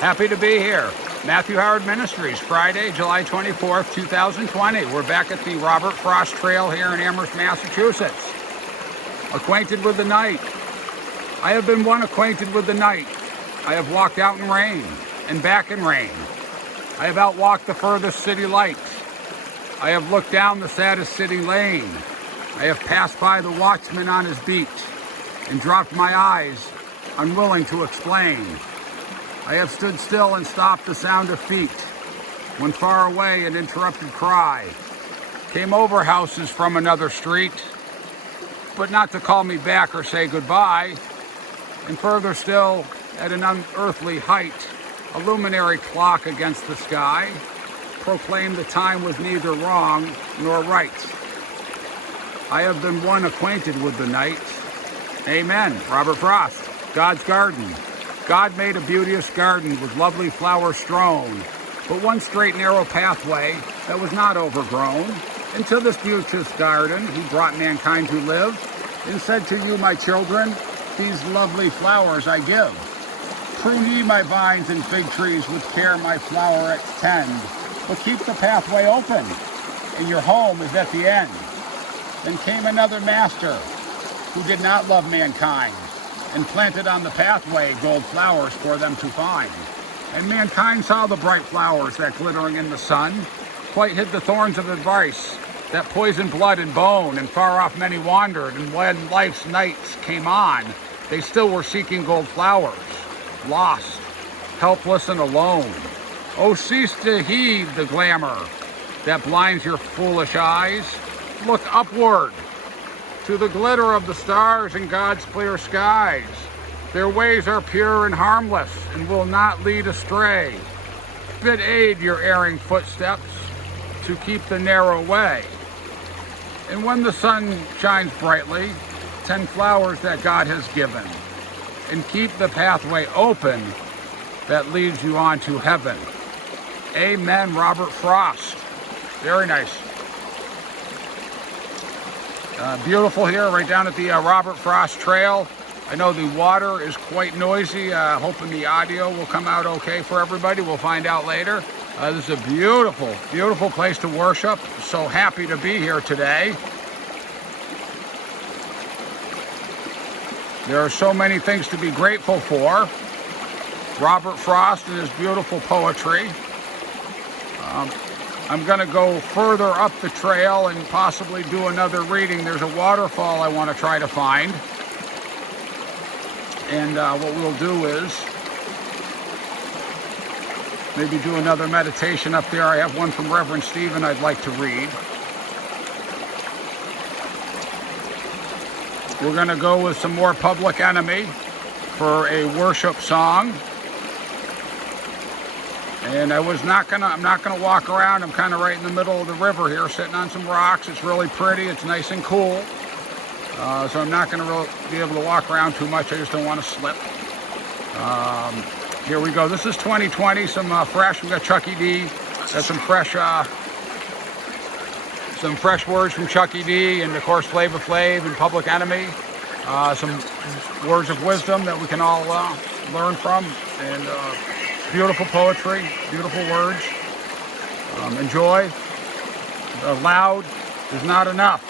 Happy to be here. Matthew Howard Ministries, Friday, July 24th, 2020. We're back at the Robert Frost Trail here in Amherst, Massachusetts. Acquainted with the night. I have been one acquainted with the night. I have walked out in rain and back in rain. I have outwalked the furthest city lights. I have looked down the saddest city lane. I have passed by the watchman on his beat and dropped my eyes, unwilling to explain. I have stood still and stopped the sound of feet, when far away an interrupted cry came over houses from another street, but not to call me back or say goodbye. And further still, at an unearthly height, a luminary clock against the sky proclaimed the time was neither wrong nor right. I have been one acquainted with the night. Amen. Robert Frost, God's Garden. God made a beauteous garden with lovely flowers strown, but one straight narrow pathway that was not overgrown. Into this beauteous garden he brought mankind to live, and said to you, my children, these lovely flowers I give. Prune ye my vines and fig trees, with care my flowerets tend, but keep the pathway open, and your home is at the end. Then came another master, who did not love mankind, and planted on the pathway gold flowers for them to find. And mankind saw the bright flowers that glittering in the sun quite hid the thorns of advice that poisoned blood and bone, and far off many wandered, and when life's nights came on, they still were seeking gold flowers, lost, helpless and alone. Oh, cease to heed the glamour that blinds your foolish eyes. Look upward to the glitter of the stars in God's clear skies. Their ways are pure and harmless and will not lead astray. Bid aid your erring footsteps to keep the narrow way. And when the sun shines brightly, tend flowers that God has given, and keep the pathway open that leads you on to heaven. Amen, Robert Frost. Very nice. Beautiful here, right down at the Robert Frost Trail. I know the water is quite noisy. Hoping the audio will come out okay for everybody. We'll find out later. This is a beautiful, beautiful place to worship. So happy to be here today. There are so many things to be grateful for. Robert Frost and his beautiful poetry. I'm going to go further up the trail and possibly do another reading. There's a waterfall I want to try to find. And what we'll do is maybe do another meditation up there. I have one from Reverend Stephen I'd like to read. We're going to go with some more Public Enemy for a worship song. And I'm not gonna walk around. I'm kind of right in the middle of the river here, sitting on some rocks. It's really pretty. It's nice and cool. So I'm not gonna really be able to walk around too much. I just don't want to slip. Here we go. This is 2020. Some fresh. We got Chucky D. That's some fresh words from Chucky D. And of course Flava Flav and Public Enemy. Some words of wisdom that we can all learn from. And beautiful poetry, beautiful words. Enjoy. Loud is not enough.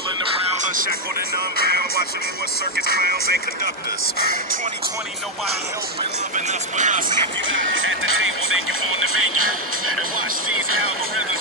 rolling around, unshackled and unbound, watching more circus clowns and conductors. 2020, nobody helping, loving us but us. If you're not at the table, then you're on the menu. And watch these algorithms